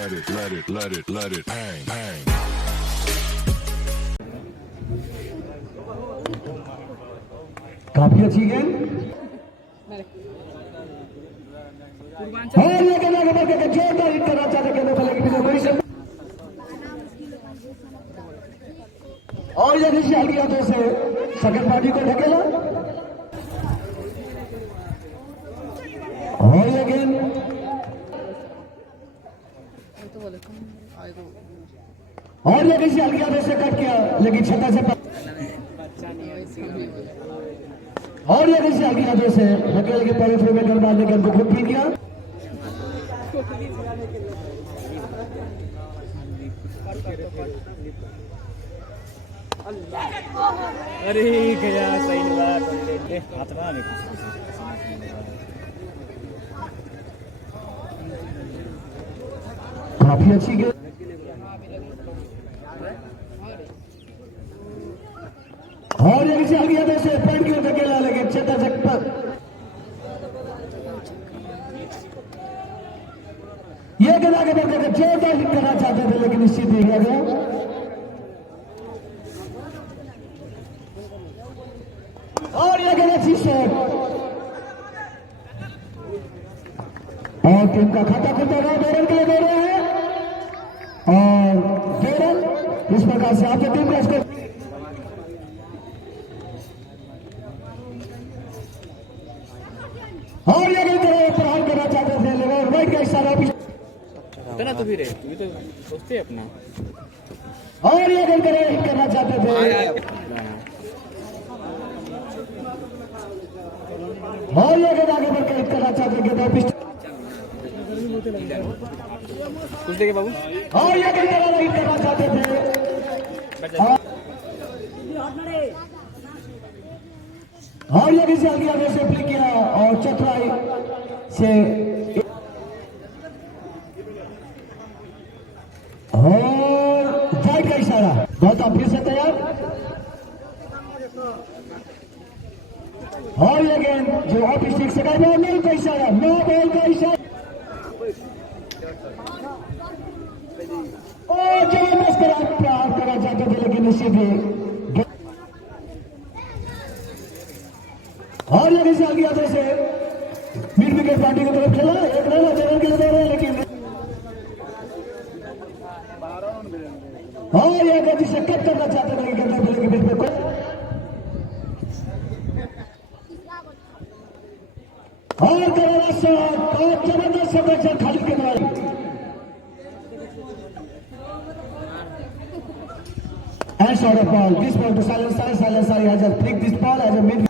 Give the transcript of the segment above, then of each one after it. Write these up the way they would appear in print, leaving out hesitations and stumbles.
let it bang, bang. काफी अच्छी गेंद और ये गेंद आगे बढ़ के जोरदार हिट करना चाहते गेंद पर लेकिन पोजीशन और ये ऋषि हल्की हाथों से सेकंड पार्टी को ढकेला और ये गेंद और ये ऋषि हल्की हाथों से कट किया लेकिन छक्का से और ये ऋषि हल्की हाथों से ढकेल के पहले थ्रो में गेंद मारने के हमको खुद भी किया अरे गया सही बात हाथ रहा नहीं काफी अच्छी गेंद और ये ऋषि हल्की हाथों से पैंट की ओर धकेला लेकिन छक्का छक्का ये गेंद आगे बढ़ करके जोरदार हिट करना चाहते थे लेकिन निश्चित नहीं किया गया और ये गेंद अच्छी शॉट और टीम का खाता खुलता हुआ 2 रन के लिए दे रहे हैं और 2 रन इस प्रकार से आपकी टीम का स्कोर और ये गेंद प्रहार करना चाहते थे लेकिन राइट का इशारा ना तो फिर तू तो सोचते अपना और ये गेंद हिट करना चाहते थे और ये गेंद आगे बढ़कर हिट करना चाहते थे कुछ देखे बाबू और ये गेंद हिट करना चाहते थे और ये किसी हल्की आगे से फ्लिक किया और चतुराई से और वाइड का इशारा गौतम फिर से तैयार और ये गेंद जो ऑफ स्टिक से गया नो का इशारा नो बॉल का इशारा और जबरदस्त प्रहार करना चाहते थे लेकिन निश्चित ही और ये किसी हल्की हाथों से मिड विकेट पार्टी की तरफ खेला एक रन के लिए दे रहे हैं लेकिन और ये गति से कट करना चाहते थे कि बल्ले के बीच में और करारा शॉट और जबरदस्त संरक्षण खालिद के द्वारा and shot of ball this ball to silencer he has flicked this ball as a mid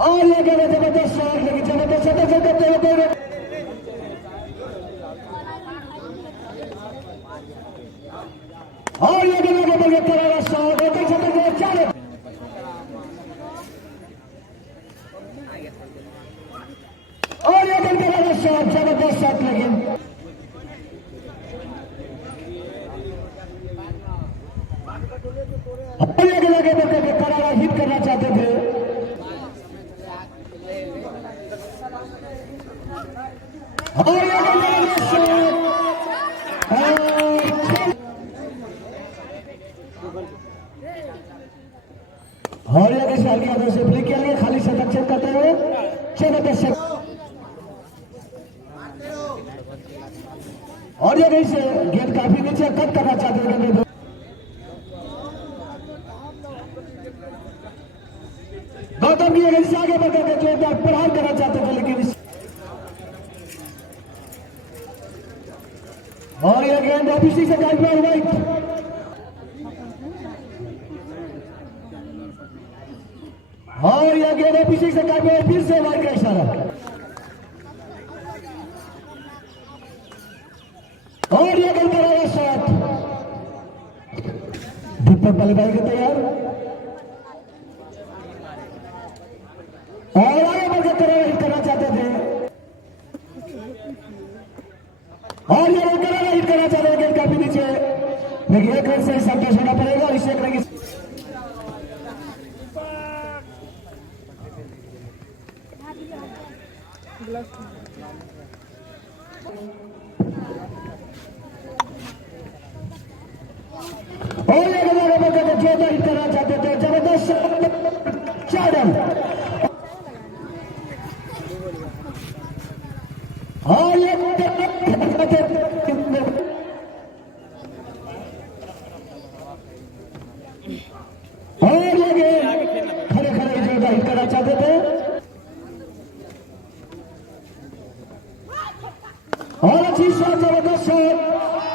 और ये गया जबरदस्त शॉट लेकिन जबरदस्त संरक्षण करते हुए और ये गेंद आगे बढ़ करारा शॉट एक छक्के से 4 और ये गेंद करारा शॉट जबरदस्त शॉट लेकिन और ये गेंद आगे बढ़ के करारा हिट करना चाहते थे और ये गेंद शॉट और ये किसी हल्की हाथों से फ्लिक किया गया खाली संरक्षण करते हुए जबरदस्त और ये कहीं से गेंद काफी नीचे कट करना चाहते थे गौतम की गेंद से आगे बढ़कर के जोरदार प्रहार करना चाहते थे लेकिन और ये गेंद ऑफिसी से गाइड राइट और यह गेंद पीछे से काटे फिर से वाइड का इशारा और यह गेंद करारा शॉट दीपक बल्लेबाजी के तैयार और आगे बढ़कर करारा हिट करना चाहते थे और यह करारा हिट करना चाहते थे गेंद काफी नीचे लेकिन एक रन से संतोष होना पड़ेगा और इसे एक रन और ये ज्यादा हिट करना चाहते थे, जबरदस्त 4 रन। और ये खड़े खड़े ज्यादा हिट करना चाहते थे और अच्छी शॉट, जबरदस्त शॉट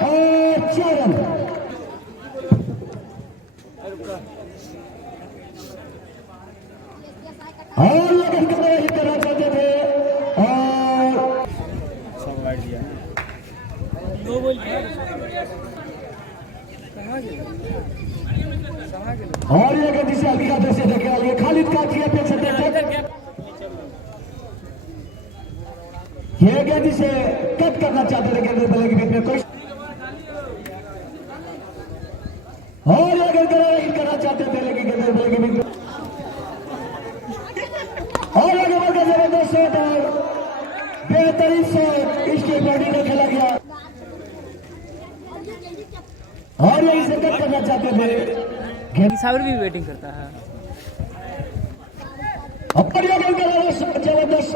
और 4 रन। और लेकिन कितने हिट करना चाहते थे और सब वाइड दिया। और ये गति से हल्की हाथों से देखे आइए, खालिद काकी अपेक्षा देखे ये गति से कट करना चाहते थे गेंद बल्ले के बीच में कोई, और ये गेंद हिट करना चाहते थे लेकिन गेंद बल्ले के बीच में, और आगे बढ़कर जबरदस्त शॉट और बेहतरीन शॉट इसके बॉडी में खेला गया और ये इसे कट करना चाहते थे। साबिर भी वेटिंग करता है। और ये गेंद जबरदस्त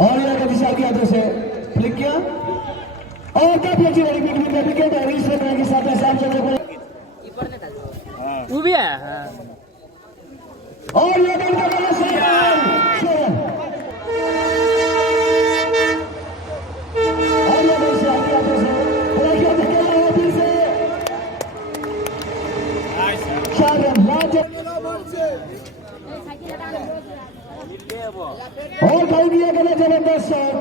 और ये विशाल की हाथों से फ्लिक किया और काफी अच्छी विकेट है इस तरह के साथ साथ वो भी आया है। और ये गेंद का बड़ा शॉट और ये विशाल की हाथों से बड़ा किया है फिर से 4 रन और भाई दिया गया जबरदस्त शॉट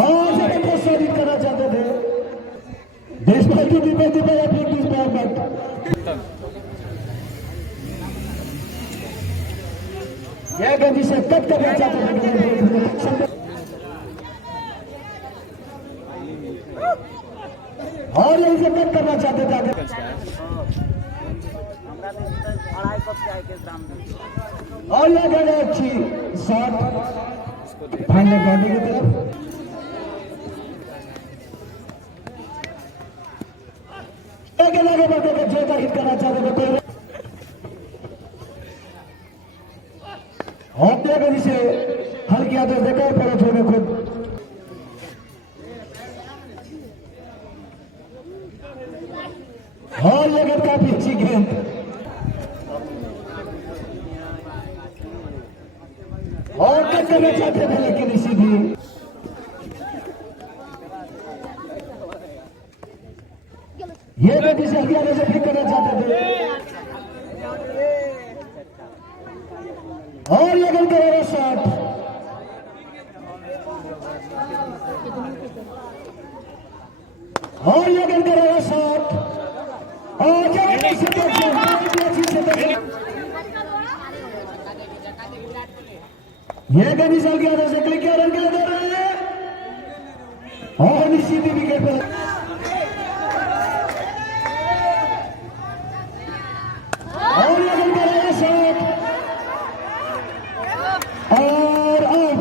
और जबरदस्त शॉट करना चाहते थे देशपाल की दीपक यह गंजी से कट करना चाहते थे और यही से कट करना चाहते थे आगे और यह गए अच्छी शॉट फाइनल बॉडी की तरफ आगे बढ़कर जोता हिट करना चाहते थे कोई और गति से हल्की हाथों देखा पड़े थोड़े खुद और ये गेंद काफी अच्छी गेंद और कट करना चाहते थे लेकिन इसी भी ये गति से हल्की हाथों से फ्लिक करना चाहते थे और ये गेंद करेगा शॉट और ये गेंद करेगा शॉट और ये गति चल गया से क्लिक किया रन के लिए दे रहे हैं और निश्चित ही विकेट पर और ये गेंद करेगा शॉट और आउट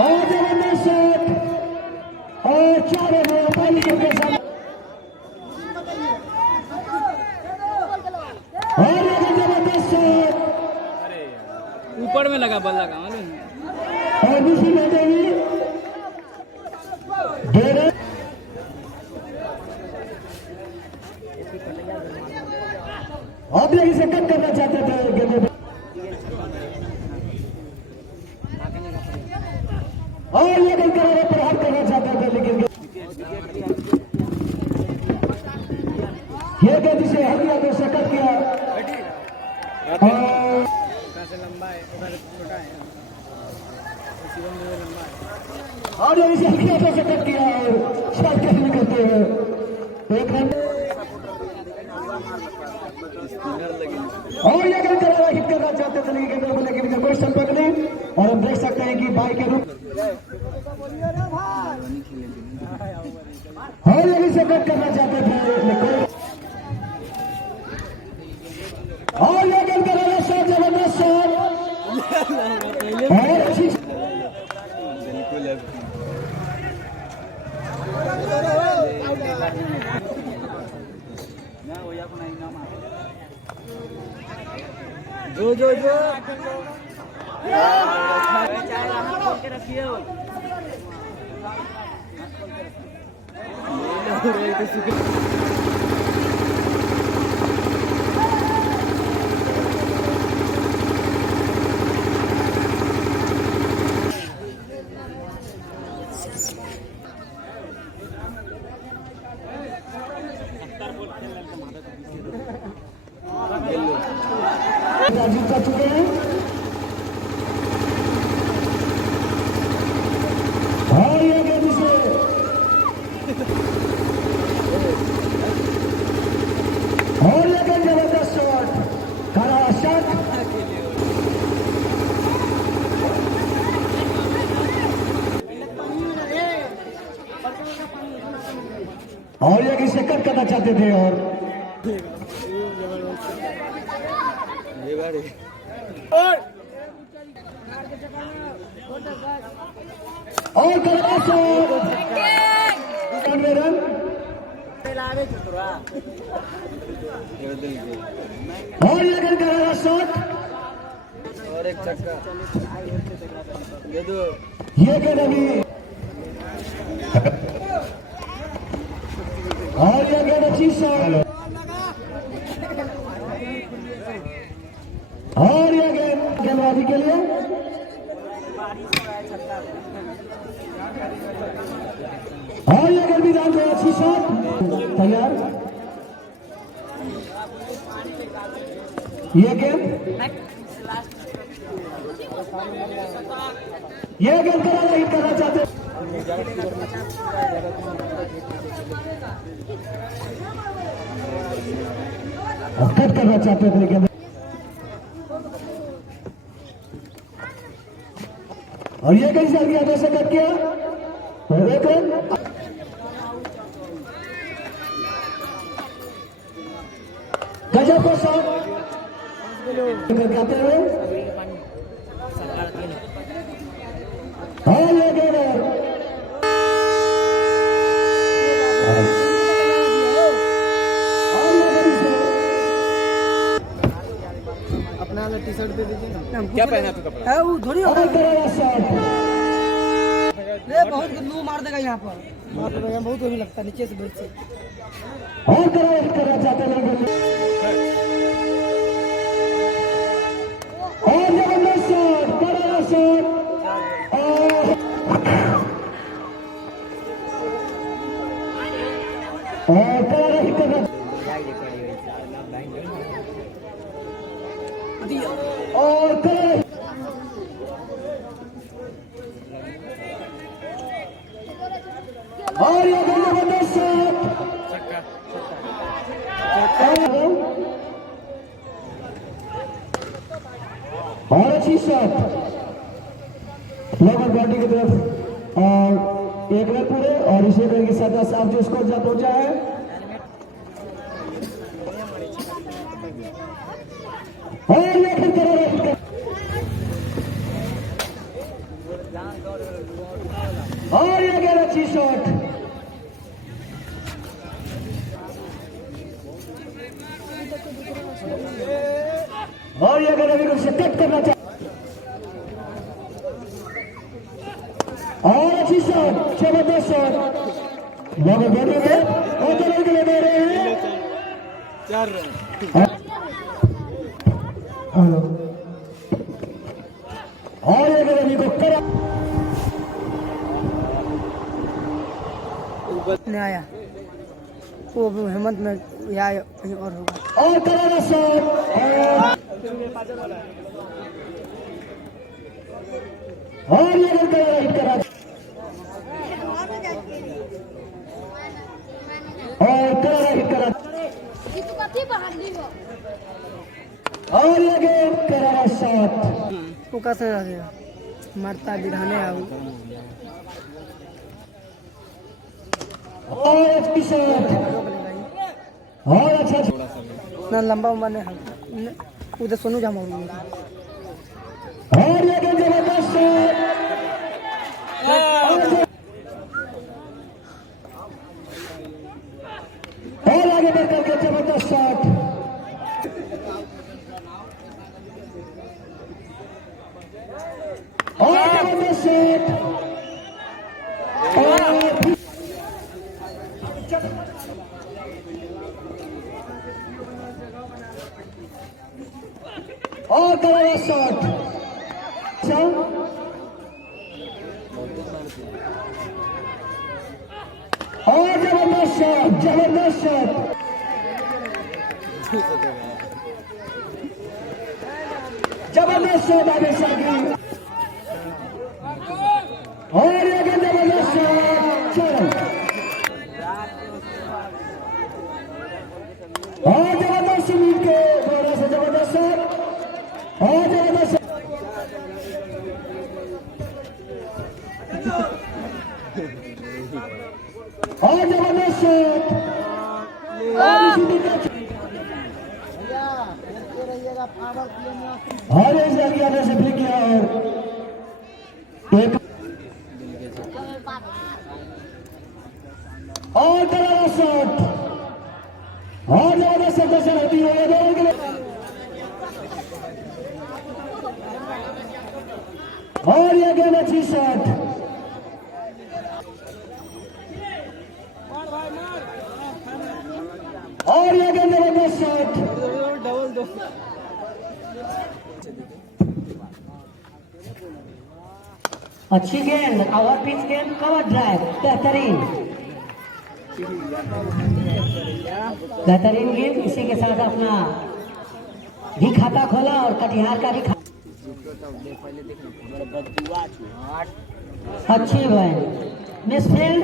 और जबरदस्त शॉट और 4 रन पहली के साथ और जबरदस्त शॉट ऊपर में लगा बल्ला का मालूम और दूसरी बातें भी दे रहे अब लोग इसे कट करना चाहते थे गेंद और ये गेंद कराने पर हाथ करना चाहते थे लेकिन ये गेंद इसे हल्की हाथों से कट किया और लंबा है उधर छोटा है लंबा है और ये इसे हल्की हाथों से कट किया और शॉट कैसे निकलते हैं 1 रन और ये गेंद करारा हिट करना चाहते थे लेकिन गेंद बोले कि कोई स्टंप पकड़े और हम देख सकते हैं कि बाई के रूप और ये से कट करना चाहते थे लेकिन और ये गेंद करारा शॉट जबरदस्त शॉट और अच्छी जो जीत कर चुके हैं और ये गेंद से और ये गेंद जबरदस्त शॉट करारा शॉट और ये किसे कट करना चाहते थे और करारा शॉट रन और ये गेंद करारा शॉट और एक छक्का ये दो ये गेंद अभी और ये गेंद अच्छी शॉट और ये गेंद गेंदबाजी के लिए और ये गेंद भी डाल दो अच्छी शॉट तैयार ये गेंद करारा हिट करना चाहते कट करना चाहते थे लेकिन और ये कैसे गया जैसे कट किया और एक रन गजब का शॉट करते हुए और ये गेंद अपना टी शर्ट दे दीजिए ना। क्या पहना तू कपड़ा? है वो थोड़ी और करारा शॉट ये बहुत लू मार देगा यहाँ पर बहुत अभी लगता है नीचे से बैठ से और करारा हिट करना चाहते लेकिन और जबरदस्त शॉट करारा शॉट और करारा हिट करना और करारा और ये जबरदस्त शॉट और अच्छी शॉट लोअर बॉडी की तरफ और एक रन पूरे और इसी रन के साथ साफ जो स्कोर जा पहुंचा है और ये फिर करारा और ये गेंद अच्छी शॉट और ये गेंद अभी उसे कट करना चाहिए और अच्छी शॉट जबरदस्त शॉट लोग बॉडी में और दोनों के लिए दे रहे हैं 4 रन हेलो और ये गेंद अभी को करा ने आया वो हेमंत में या कहीं और होगा और करारा शॉट और ये गेंद करारा हिट करा और करारा हिट करा शॉट वो कैसे रह गया मरता बिढ़ाने आओ और अच्छी शॉट और अच्छा ना लंबा उम्र ने उधर सोनू जामा और ये गेंद जबरदस्त शॉट और आगे बढ़ करके जबरदस्त शॉट और जबरदस्त शॉट और करारा शॉट और जबरदस्त शॉट जबरदस्त शॉट जबरदस्त शॉट आगे शाकिर और ये गेंद जबरदस्त शॉट चलो और जबरदस्त सुनील के द्वारा से जबरदस्त शॉट और जबरदस्त और जबरदस्त शॉट और इस लड़किया ने से फ्लिक किया और करारा शॉट और जबरदस्त सेक्शन होती है ये दोनों के लिए और ये गेंद अच्छी शॉट और ये गेंद जबरदस्त शॉट अच्छी गेंद ओवर पिच गेंद कवर ड्राइव बेहतरीन गेंद इसी के साथ अपना भी खाता खोला और कटिहार का भी अच्छी बॉल मिसफील्ड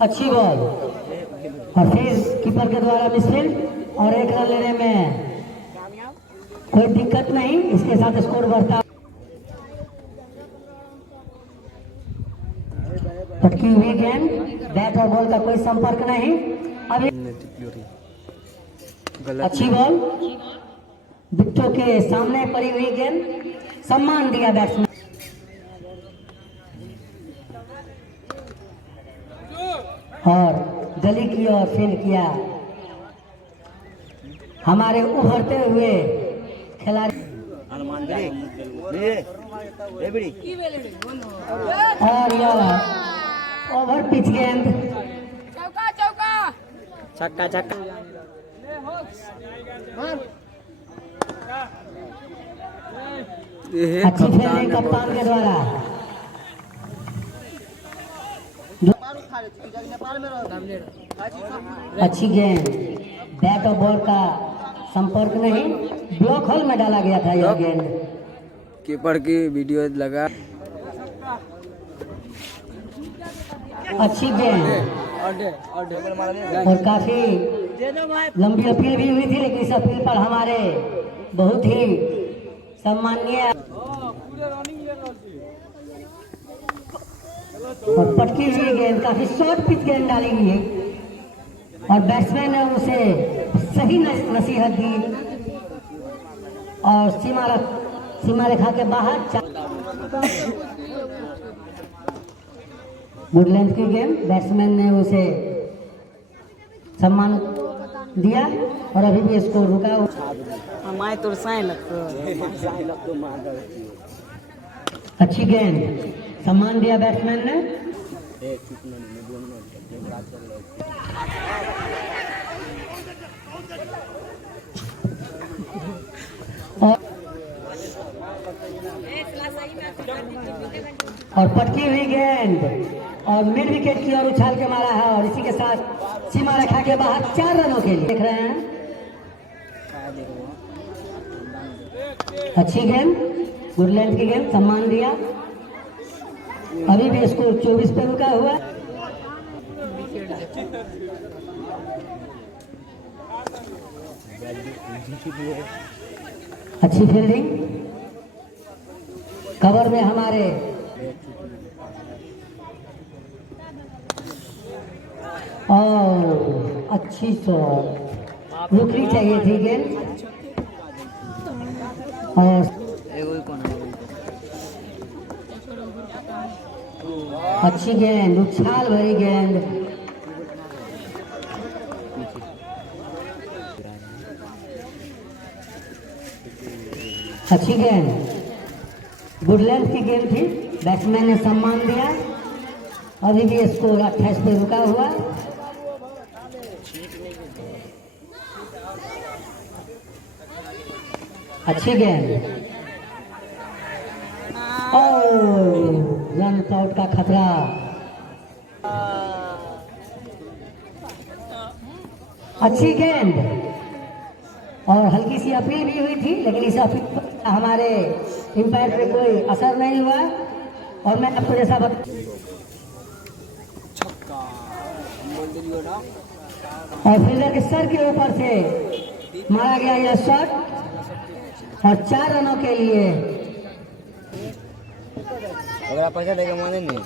अच्छी बॉल और फिर कीपर के द्वारा मिसफील्ड और एक रन लेने में कोई दिक्कत नहीं इसके साथ स्कोर बढ़ता पटकी हुई गेंद बैट और बॉल का कोई संपर्क नहीं अभी अच्छी बॉल विकेटों के सामने पड़ी हुई गेंद सम्मान दिया बैट्समैन और गली की ओर फील्ड किया हमारे उभरते हुए खिलाड़ी और यह ओवर पिच गेंद छक्का छक्का अच्छी फील्डिंग कप्तान के द्वारा अच्छी गेंद बैट और बॉल का संपर्क नहीं ब्लॉक होल में डाला गया था यह गेंद कीपर की वीडियो लगा अच्छी गेंद और काफी लंबी अपील भी हुई थी लेकिन इस अपील पर हमारे बहुत ही सम्माननीय और पटकी हुई गेंद काफी शॉर्ट पिच गेंद डाली गई है और बैट्समैन ने उसे सही नसीहत दी और सीमा रेखा के बाहर गुड लेंथ की गेंद बैट्समैन ने उसे सम्मान दिया और अभी भी इसको रुका अच्छी गेंद सम्मान दिया बैट्समैन ने और पटकी हुई गेंद और मिड विकेट की ओर उछाल के मारा है और इसी के साथ सीमा रेखा के बाहर 4 रनों के लिए देख रहे हैं अच्छी गेंद गुड लेंथ की गेंद सम्मान दिया अभी भी स्कोर 24 पे रुका हुआ अच्छी फील्डिंग, कवर में हमारे और अच्छी शॉट, रुकनी चाहिए थी गेंद। और अच्छी गेंद, उछाल भरी गेंद, अच्छी गेंद, गुड लेंथ की गेंद थी, बैट्समैन ने सम्मान दिया। अभी भी स्कोर 28 पे रुका हुआ। अच्छी गेंद, रन आउट का खतरा। अच्छी गेंद और हल्की सी अपील भी हुई थी, लेकिन इस अपील पर हमारे इम्पैक्ट पे कोई असर नहीं हुआ। और मैं आपको जैसा और फील्डर के सर के ऊपर से मारा गया यह शॉट और 4 रनों के लिए। अगर आप पैसा देगा माने नहीं।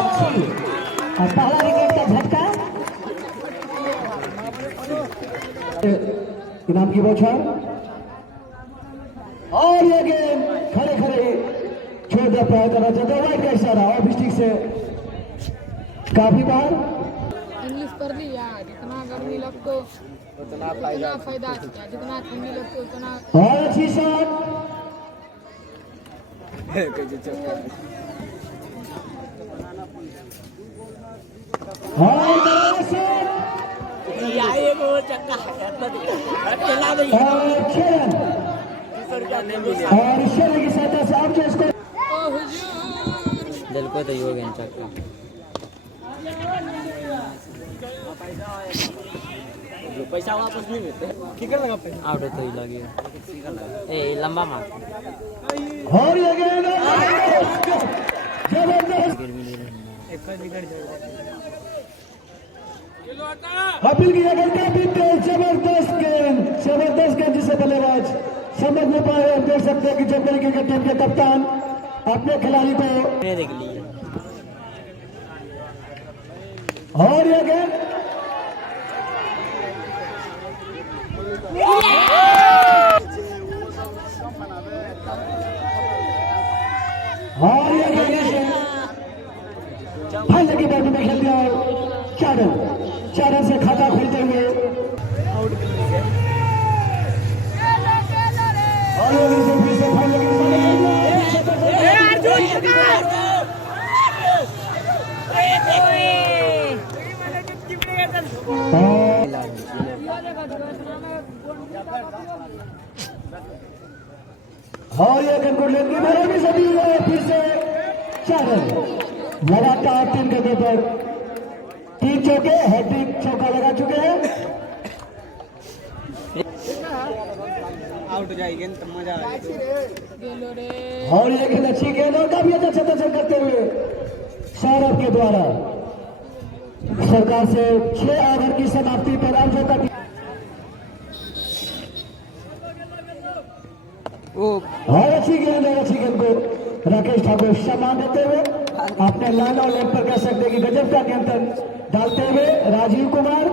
अच्छी और पहला विकेट का झटका। इनाम की बौछार और ये गेंद खड़े खड़े छोड़ दिया प्रयास करना चाहते हैं। वाइड का इशारा और डिस्ट्रिक्ट से काफी बार इंग्लिश पढ़ ली यार, जितना गर्मी लगतो उतना फायदा, जितना ठंडी लगतो उतना। और अच्छी शॉट और ईश्वर की सहायता से आप जो इसको दिल को तो योग है चक्का। पैसा वापस नहीं मिलते। आउट तो ही लगे ए लंबा मार और ये गेंद जबरदस्त अपील की गई काफी तेज जबरदस्त गेंद जिसे बल्लेबाज समझ नहीं पाए। हम देख सकते हैं कि जब तरीके के टीम के कप्तान अपने खिलाड़ी को देख लिए। और ये गेंद और ये गेंद फाइनल की बैटिंग में खेल दिया और 4 रन से खाता खोलते हुए और फिर से फाइनल और ये गेंद को लेकर मेरे भी सभी फिर से 4 रन लगातार 3 गेंदों पर 3 चौके, हैट्रिक चौका लगा चुके हैं। आउट हो जाएगी तो मजा आएगा। और ये गेंद अच्छी गेंद और काफी अच्छा प्रदर्शन करते हुए सौरभ के द्वारा सरकार से 6 ओवर की समाप्ति पर समझौता की। और अच्छी गेंद को राकेश ठाकुर सम्मान देते हुए अपने लाइन और लेग पर कह सकते हैं कि गजब का नियंत्रण डालते हुए राजीव कुमार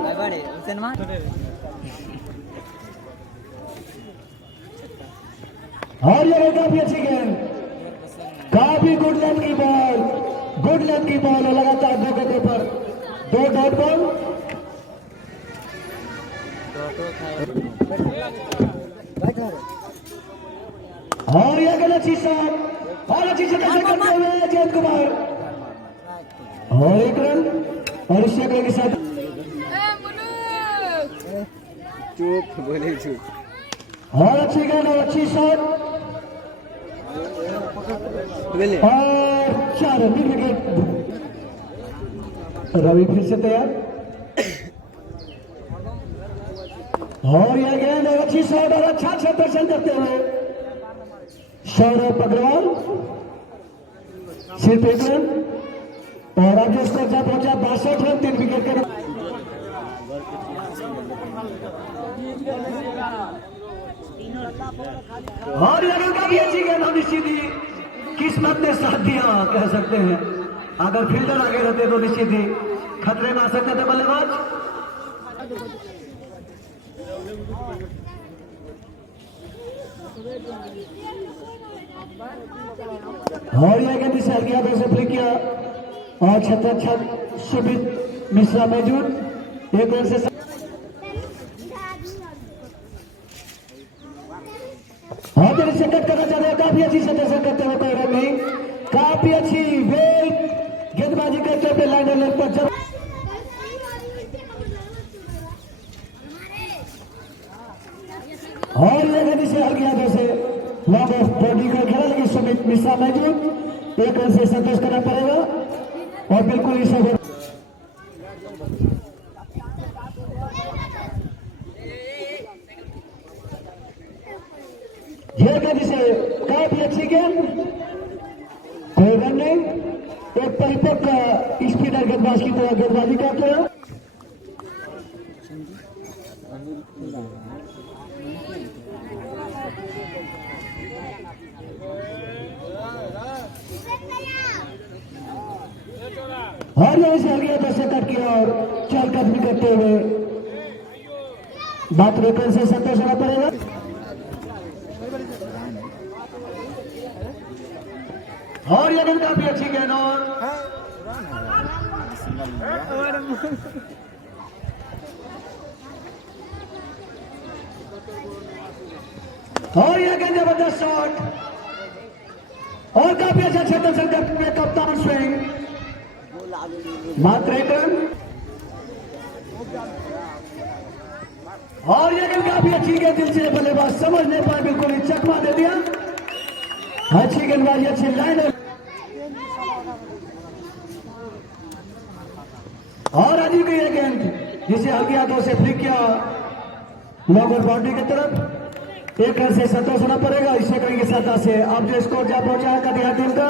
और ये काफी अच्छी गेंद, काफी गुड लेंथ की बॉल है। लगातार 2 गेंदों पर 2 डॉट बॉल और ये गेंद अच्छी शॉट और अच्छी से करते हुए जयंत कुमार और 1 रन और इस अगले के साथ चुप बोले चुप और अच्छी गेंद और अच्छी शॉट और 4 रन विकेट। रवि फिर से तैयार और यह गेंद और अच्छी शॉट और अच्छा प्रदर्शन करते हुए सौरभ अग्रवाल सिर्फ 1 रन और अब जो स्कोर जब पहुंचा 62 रन 3 विकेट के। और ये काफी अच्छी गेंद हम निश्चित ही किस्मत ने साथ दिया कह सकते हैं। अगर फील्डर आगे रहते तो निश्चित ही खतरे में आ सकते थे बल्लेबाज। और यह गेंद इसे हल्की हाथों से फ्लिक किया और छत्र सुमित मिश्रा मौजूद एक रन से। और जब इसे कट करना चाहते हैं काफी अच्छी सदस्य करते हुए कोई रन नहीं। काफी अच्छी वेल गेंदबाजी करते हुए लाइनर लेग पर जब और यह गेंद इसे हल्की हाथों से लॉन्ग ऑफ बॉडी का खेला, लेकिन सुमित मिश्रा मौजूद एक रन से संतोष करना पड़ेगा और बिल्कुल इसे यह गेंद इसे काफी अच्छी गेंद कोई रन नहीं। एक परिपक्व स्पिनर गेंदबाज की तरह गेंदबाजी करते हैं। और यह इसे हल्की हाथों से कट किया और चल कदमी करते हुए मात्र एक रन से संतोष होना पड़ेगा। और यह गेंद काफी अच्छी गेंद और यह गेंद जबरदस्त शॉट और काफी अच्छा छक्का संकट में कप्तान स्विंग मात्र एक रन। और यह गेंद काफी अच्छी गेंद दिल से बल्लेबाज समझ नहीं पाए, बिल्कुल ही चकमा दे दिया। अच्छी गेंदबाजी अच्छी लाइन और अजीब की यह गेंद जिसे हल्की हाथों से फ्लिक किया लॉन्ग बाउंड्री की तरफ। एक रन से संतोष होना पड़ेगा। इसे करेंगे सत्ता से अब जो स्कोर जा पहुंचा है कटिहार टीम का।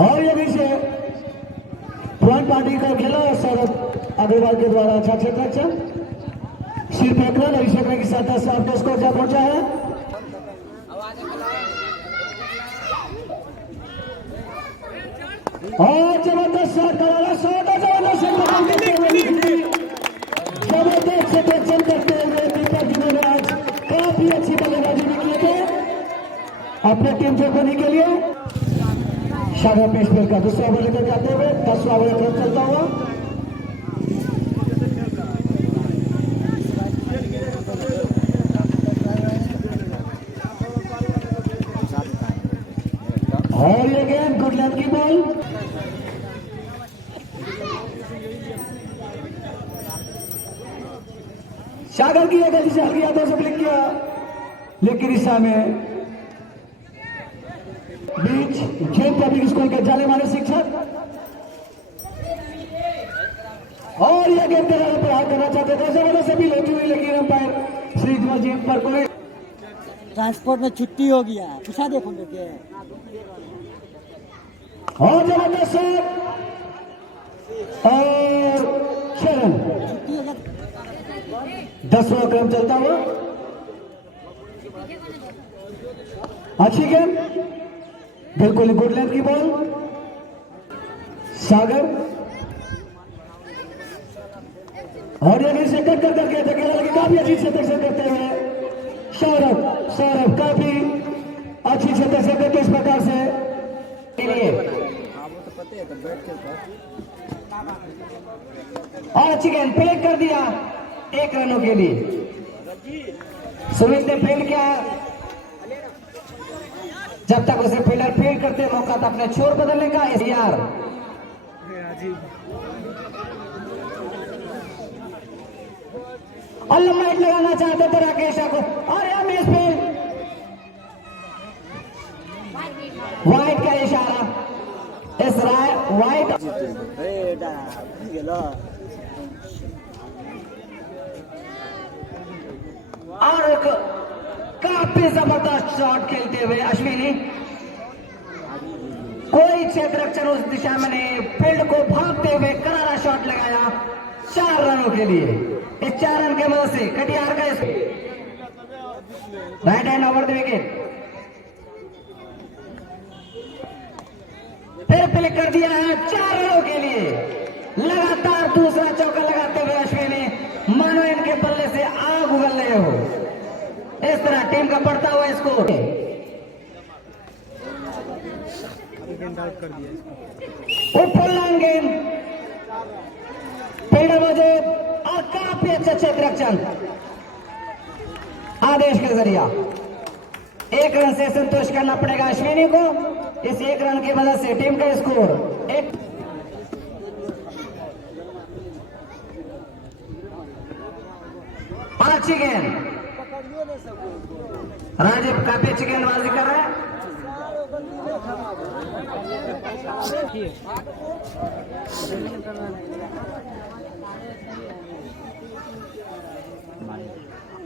और ये भी से पॉइंट पार्टी का खेला सौरभ अग्रवाल के द्वारा अच्छा क्षेत्र सिर फेंक रन और इसे करेंगे सत्ता से अब जो स्कोर जा पहुंचा है। और जबरदस्त शॉट करारा शॉट और जबरदस्त प्रोटेक्शन करते हुए दीपक जिन्होंने आज काफी अच्छी बल्लेबाजी भी किए थे अपने टीम को करने के लिए। शाबाश पेश पेल का दूसरा ओवर लेकर जाते हुए 10वां ओवर तरफ चलता हुआ। और ये गेंद गुड लेंथ की बॉल सागर की गलती से हल्की हाथों से फ्लिक किया, लेकिन इस समय बीच जैन पब्लिक स्कूल के जाने माने शिक्षक और यह गेंद के पर हाथ करना चाहते थे जबरदस्त से भी लेती हुई, लेकिन अंपायर श्री जी पर कोई ट्रांसपोर्ट में छुट्टी हो गया पूछा देखो के और जबरदस्त और 6 रन 10वां क्रम चलता हुआ। अच्छी गेंद बिल्कुल गुड लेंथ की बॉल सागर और ये से कट कर करके लेकिन काफी अच्छी क्षेत्र करते हुए सौरभ काफी अच्छी क्षेत्र से करके इस प्रकार से और अच्छी गेंद प्ले कर दिया 1 रनों के लिए। सुमित ने फील्ड किया, जब तक उसे फील्डर फील्ड करते मौका था अपने छोर बदलने का। यार और लंबा हिट लगाना चाहते थे राकेश को और हम इस पे वाइट का इशारा इस वाइट और काफी जबरदस्त शॉट खेलते हुए अश्विनी, कोई क्षेत्ररक्षण उस दिशा में नहीं, फील्ड को भागते हुए करारा शॉट लगाया 4 रनों के लिए। इस 4 रन के मदद से कटिहार का right hand over the wicket फिर क्लिक कर दिया है 4 रनों के लिए। लगातार दूसरा चौका लगाते हुए अश्विनी, मानो इनके बल्ले से आग उगल रहे हो। इस तरह टीम का बढ़ता हुआ स्कोर। ऊपर लाइन गेंद, फील्डर मौजूद और काफी अच्छा क्षेत्ररक्षण आदेश के जरिया 1 रन से संतोष करना पड़ेगा अश्विनी को। इस 1 रन की मदद से टीम का स्कोर 1। अच्छी गेंद, राजीव काफी अच्छी गेंदबाजी कर रहे हैं।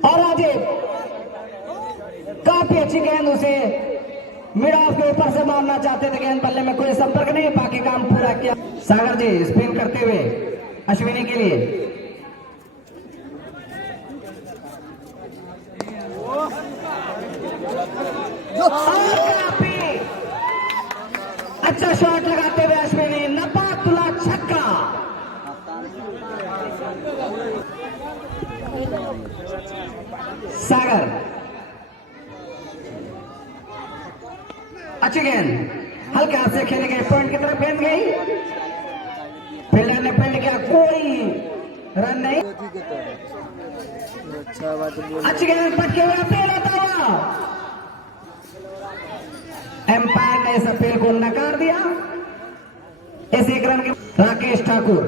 और राजीव काफी अच्छी गेंद, उसे मिड ऑफ के ऊपर से मारना चाहते थे, गेंद बल्ले में कोई संपर्क नहीं, बाकी काम पूरा किया। सागर जी स्पिन करते हुए अश्विनी के लिए काफी अच्छा शॉट लगाते हुए अश्विनी, नपातुला छक्का। सागर अच्छी गेंद, हल्के हाथ से खेले गए, पॉइंट की तरफ गेंद गई, फील्डर ने फील्ड किया, कोई रन नहीं। अच्छी गेंद पटके हुए अपील होता हुआ, एम्पायर ने इस अपील को नकार दिया। इस 1 रन के राकेश ठाकुर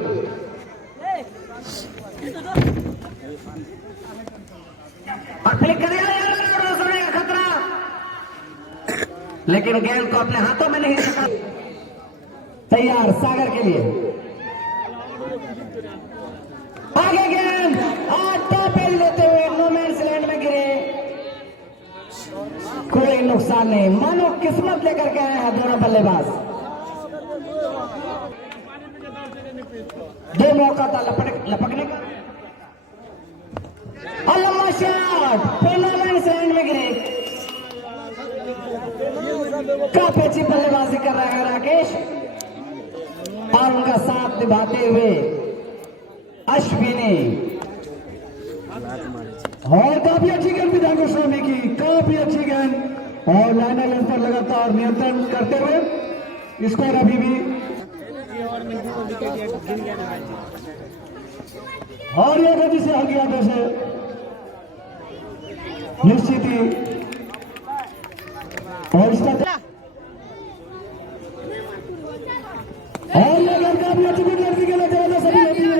और फ्लिक कर दिया का खतरा, लेकिन गेंद को अपने हाथों में नहीं सका। तैयार सागर के लिए, आगे गेंद और टॉप एंड लेते हुए नो मैंस लैंड में गिरे, कोई नुकसान नहीं, मानो किस्मत लेकर के आए हैं दोनों बल्लेबाज। 2 मौका था लपकने का और लंबा शॉट, नो मैंस लैंड में गिरे। काफी अच्छी बल्लेबाजी कर रहा है राकेश और उनका साथ निभाते हुए अश्विनी। और काफी अच्छी गेंद विधान गोस्वामी की, काफी अच्छी गेंद और लाइनर लेंथ पर लगातार नियंत्रण करते हुए स्कोर अभी भी। और यह गति से आगे आगे से निश्चित ही और इस पर और ये गेंद काफी अच्छी विकेट के लिए सभी होती है।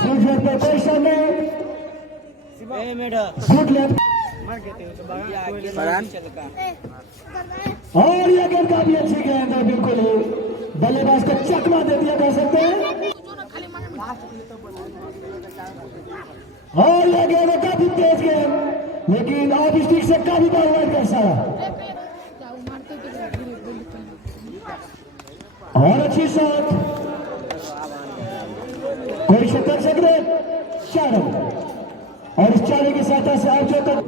स्विच पे कोई शॉट नहीं, गुड लेफ्ट और यह गेंद काफी अच्छी गेंद है, बिल्कुल ही बल्लेबाज को चकमा दे दिया कह सकते हैं। और यह गेंद काफी तेज गेंद, लेकिन ऑफ स्टिक से काफी बार कर सारा और अच्छी शॉट, कोई शतक सकते 4 और इस 4 की सहायता से आप जो तक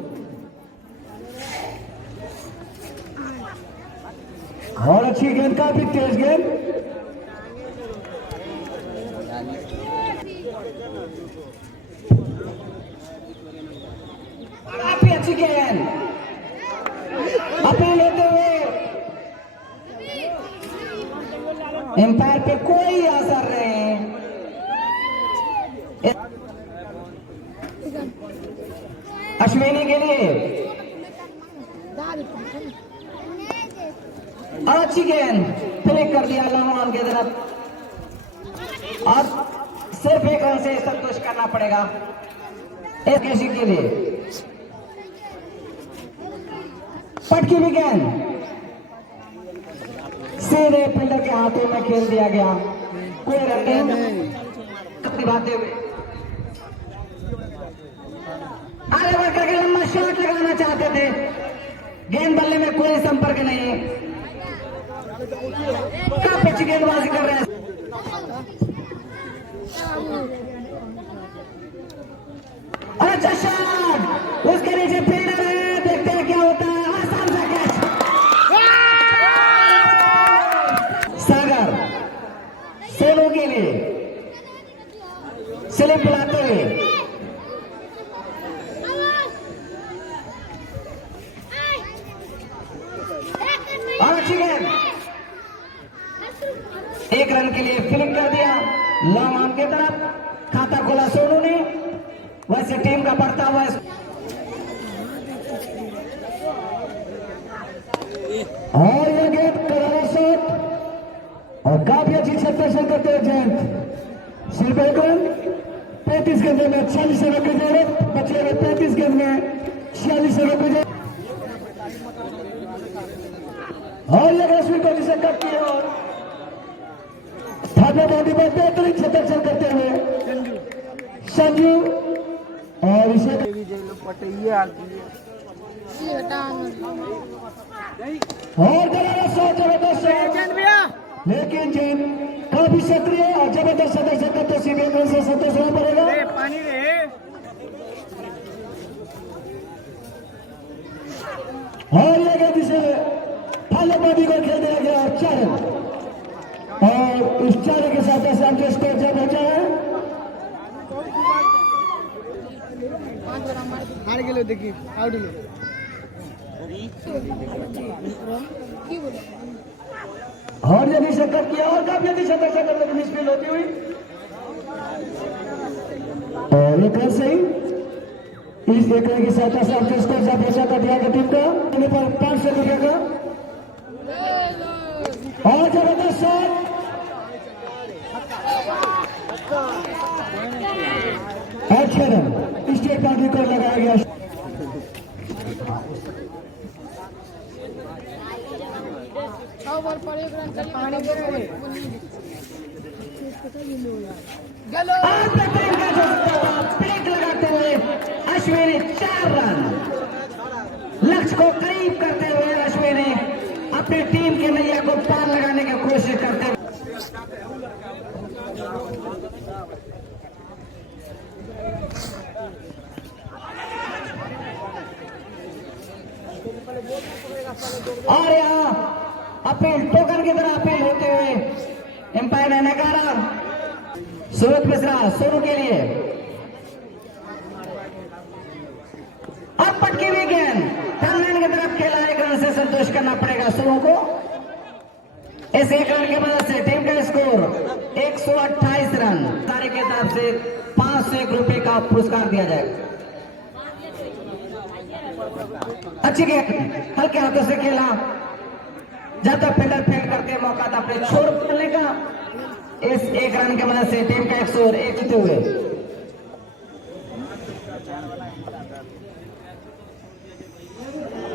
और अच्छी गेंद, काफी तेज गेंद, काफी अच्छी गेंद, अपील लेते हुए एम्पायर पे कोई असर नहीं। अश्विनी के लिए और अच्छी गेंद, फ्लिक कर दिया लॉन्ग ऑन की तरफ और सिर्फ 1 रन से संतोष करना पड़ेगा इस केसी के लिए। पटकी भी गेंद सीधे फील्डर के हाथों में खेल दिया गया, कोई रन नहीं। निभाते हुए आगे फॉरवर्ड करके लंबा शॉट लगाना चाहते थे, गेंद बल्ले में कोई संपर्क नहीं। काफी अच्छी गेंदबाजी कर रहे हैं। अच्छा शॉट, उसके नीचे फील्डर है, देखते हैं क्या होता है। आसान सा कैच, सागर सोनू के लिए स्लिप बुलाते हुए। और अच्छी गेंद, एक रन के लिए फ्लिक कर दिया लॉन्ग आर्म की तरफ। खाता खोला सोनू ने, वैसे टीम का बढ़ता हुआ और यह गेंद करारा शॉट और काफी अच्छी छत्तीस करते हैं जयंत। सिर्फ एक रन 35 गेंद में 46 रनों की जरूरत, बचे हुए 35 गेंद में 46 रनों की जरूरत। और यह रश्मि को जिसे कट की और थाना बाउंड्री पर बेहतरीन छत्तीस करते हुए संजू और इसे और करारा शॉट, जबरदस्त शॉट, लेकिन जैन काफी सक्रिय और जबरदस्त सदस्य करते सीबीएम से संतोष होना पड़ेगा। और यह गेंद इसे फल्लेबाजी को खेल दिया गया 4 रन और इस 4 के साथ शाम के स्कोर जब पहुंचा है। देखिए आउट और यदि शतक किया और काफी यदि शतक से करने की मिसफील होती हुई और एक रन सही। इस एक रन की सहायता से आपके स्कोर जब पहुंचा कर दिया टीम का पर 500 रुपये का और जबरदस्त शॉट और 6 रन स्टेट बाउंड्री को लगाया गया। ओवर पर एक रन ब्रेक लगाते हुए अश्विनी 4 रन, लक्ष्य को करीब करते हुए अश्विनी अपनी टीम के नैया को पार लगाने की कोशिश करते हुए। और यहाँ अपील टोकन की तरह अपील होते हुए एम्पायर ने नकारा। सूरज मिश्रा सोनू के लिए अब पटकी हुई गेंद टर्नलाइन की तरफ खेला, 1 रन से संतोष करना पड़ेगा सोनू को। इस 1 रन की मदद से टीम का स्कोर 128 रन। सारे की तरफ से 501 रुपए का पुरस्कार दिया जाएगा। अच्छी गेंद हल्के हाथों से खेला, जब तक फील्डर फेल करके मौका था अपने छोड़ बोलने का। इस 1 रन की मदद से टीम का स्कोर 1 जीते हुए।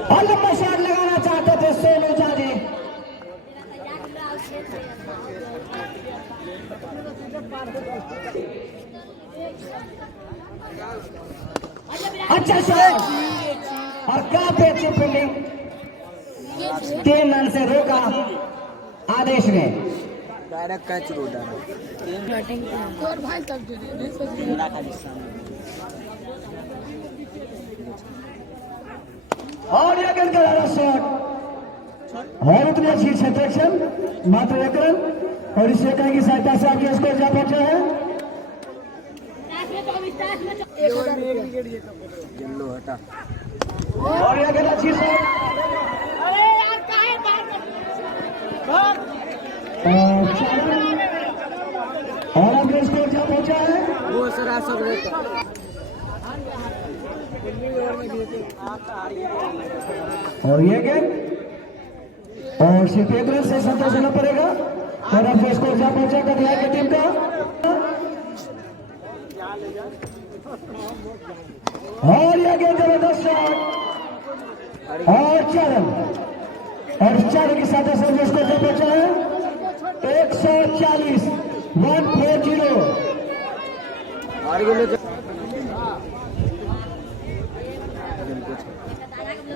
और लंबा शॉट लगाना चाहते थे सोनू जाजी। अच्छा शॉट और काफी अच्छी फील्डिंग, 3 रन से रोका आदेश ने। डायरेक्ट कैच रोड़ा और भाई तक और यह गेंद करारा शॉट और उतनी अच्छी छत्तीस मात्र 1 रन और इस 1 रन की सहायता से आपके स्कोर जा पहुंचा है। और यह गेंद अच्छी शॉट और आपके स्कोर जा पहुंचा है। वो सरा सब और ये गेंद और सिर्फ 1 रन से संतोष होना पड़ेगा और आपके स्कोर जा पहुंचा कर दिया है टीम का। और यह गेंद जबरदस्त शॉट और 4 रन और 4 के साथ संतोष को जा पहुंचा है 140 140।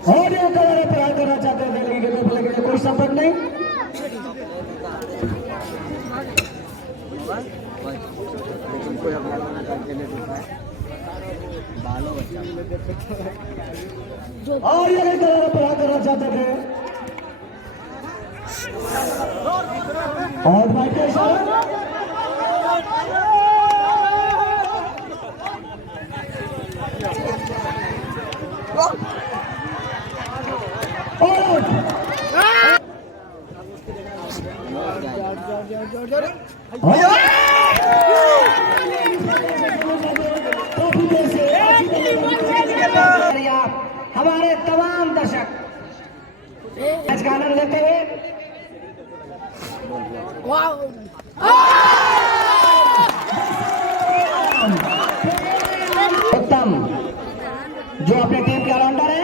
और ये कलर प्रहार करना चाहते हैं दिल्ली के तरफ, लेकिन कोई संपर्क नहीं। और ये कलर प्रहार करना चाहते थे और भाई के इशारा हमारे तमाम दर्शक आज का आनंद लेते हुए उत्तम जो अपने टीम के ऑलराउंडर है,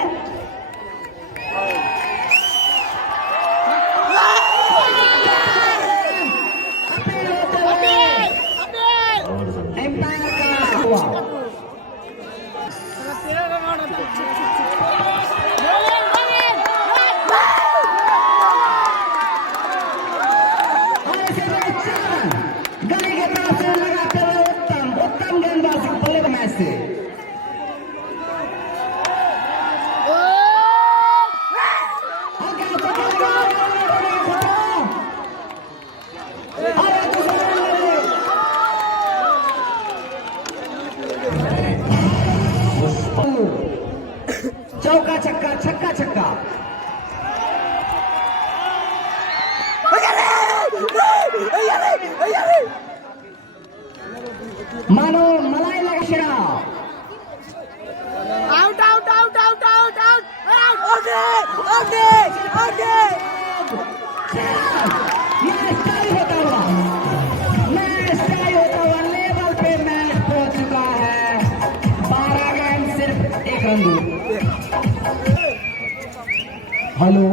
एम्पायर का हुआ गली के तरफ से लगाते हुए उत्तम गेंदबाजी बल्ले मैच से चौका छक्का छक्का छक्का मानो मलाई लगा out out out out out out होता हुआ लेवल पे मैच पहुंच चुका है। 12 गेंद सिर्फ 1 रन। हेलो